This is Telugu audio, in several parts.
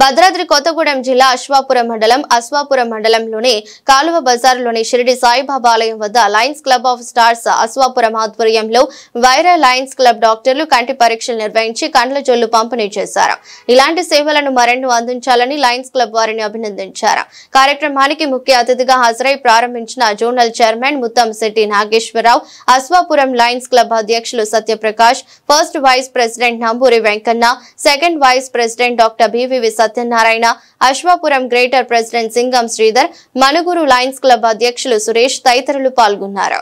భద్రాద్రి కొత్తగూడెం జిల్లా అశ్వాపురం మండలంలోని కాలువ బజార్లోని షిరిడి సాయిబాబా ఆలయం వద్ద lions club of stars Ashwapuram ఆధ్వర్యంలో వైరల్ లయన్స్ క్లబ్ డాక్టర్లు కంటి పరీక్షలు నిర్వహించి కండ్ల జొల్లు పంపిణీ చేశారు. ఇలాంటి సేవలను మరెన్నో అందించాలని లయన్స్ క్లబ్ వారిని అభినందించారు. కార్యక్రమానికి ముఖ్య అతిథిగా హాజరై ప్రారంభించిన zonal chairman Muthamsetti Nageswararao, Ashwapuram lions club అధ్యక్షులు Satyaprakash, first vice president Namburi Venkanna, second vice president doctor BVV Satyanarayana, Ashwapuram greater president Singam Sridhar, Manuguru lions club అధ్యక్షులు సురేష్ తదితరులు పాల్గొన్నారు.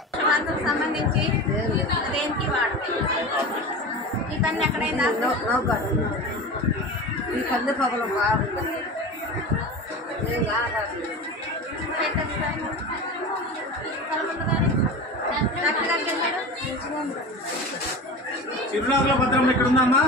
చిరునాగుల భద్రం ఎక్కడ ఉందమ్మా?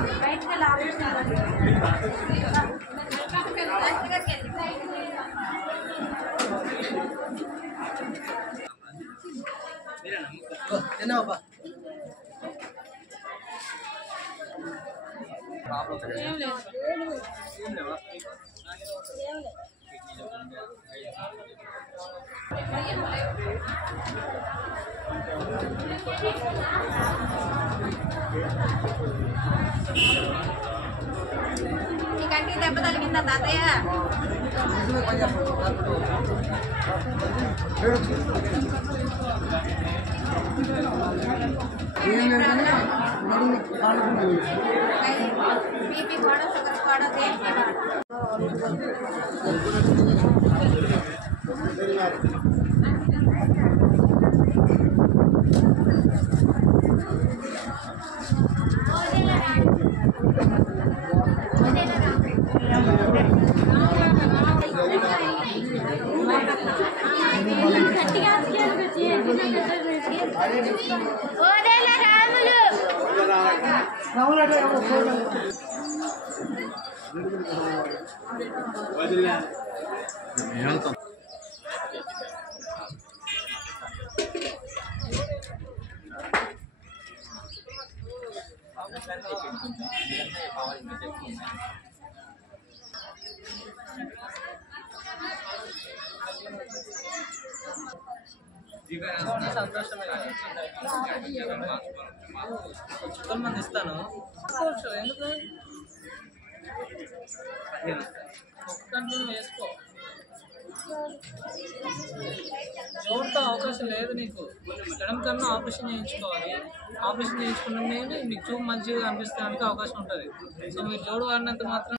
ఈ కంటికి దెబ్బ తగిలిందా తాతయ్య? బీపీ కూడా షుగర్ కూడా దేనికి సంతోషమే చుక్కల మంది ఇస్తాను. ఎందుకు ఒక్కటి వేసుకో, చూడతా అవకాశం లేదు నీకు. ఎడం కన్నా ఆపరేషన్ చేయించుకోవాలి. ఆపరేషన్ చేయించుకున్న నీకు చూపు మంచిగా అనిపిస్తానికి అవకాశం ఉంటుంది. సో మీరు జోడు వాడినంత మాత్రం